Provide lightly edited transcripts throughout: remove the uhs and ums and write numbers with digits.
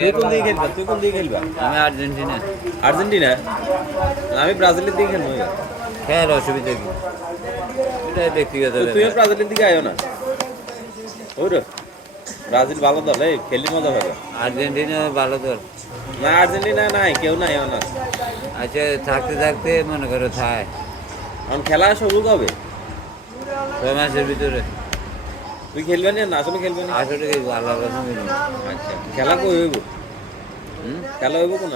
তুই কোন দিকে খেলবা তুই কোন দিকে খেলবা আমি আর্জেন্টিনা। আর্জেন্টিনা আমি ব্রাজিলের দিকে খেলবো এবার। খেয়ার অসুবিধা কি, এটাই ব্যক্তিগত তো তুইও ব্যাপার। ব্রাজিলের দিকে আয়ো না ওই রে ব্রাজিল ভালো দল এই খেলি মজা পাবে আর্জেন্টিনা ভালো দল। না আর্জেন্টিনা নাই কেউ নাই না আচ্ছা, থাকতে থাকতে মনে করো থায় এখন খেলা শুরু কবে 6 মাসের ভিতরে। তুই খেলবে না আসলে খেলবে না আসলে কি আল্লাহ রকম আচ্ছা খেলা কই হইব খেলা হইব কোন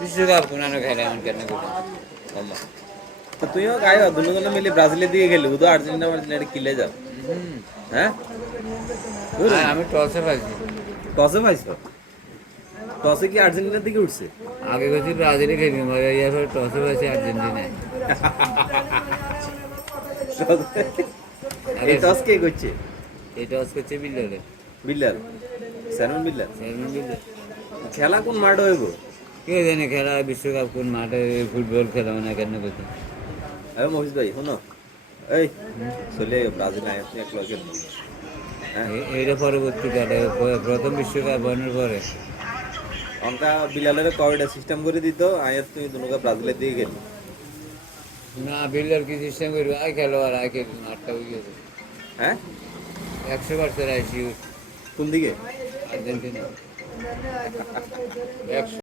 বিশ্বকাপ কোনানো খেলে এমন কেন করে। তো তুইও গায়ে দুজনে মিলে ব্রাজিলের দিকে খেলি তো আর্জেন্টিনা আর্জেন্টিনা কিলে যাও হুম। হ্যাঁ আমি টসে পাইছি। টসে পাইছো টসে কি আর্জেন্টিনার দিকে উঠছে আগে গেছি ব্রাজিলে খেলি, এরপর টসে পাইছি আর্জেন্টিনায়। এই টস কে করছে এই টস করছে বিল্লারে। বিল্লার স্যারমন বিল্লার বিল্লার খেলা কোন মাঠ হইব কে জানে খেলা বিশ্বকাপ কোন মাঠে, ফুটবল খেলা মানে কেন করছে। আরে মহিষ ভাই শোনো এই চলে ব্রাজিল আয় আপনি এক লগে এইটা পরবর্তীকালে প্রথম বিশ্বকাপ বনের পরে। অনকা বিলালের কয়টা সিস্টেম করে দিত আয়াত তুমি দুনুকা ব্রাজিলের দিকে গেল না বিল্লার কি সিস্টেম করবে, আই খেলো আর আই খেলি মাঠটা হয়ে গেছে। হ্যাঁ 100% আইসিউ কোন দিকে আর্জেন্টিনা 100।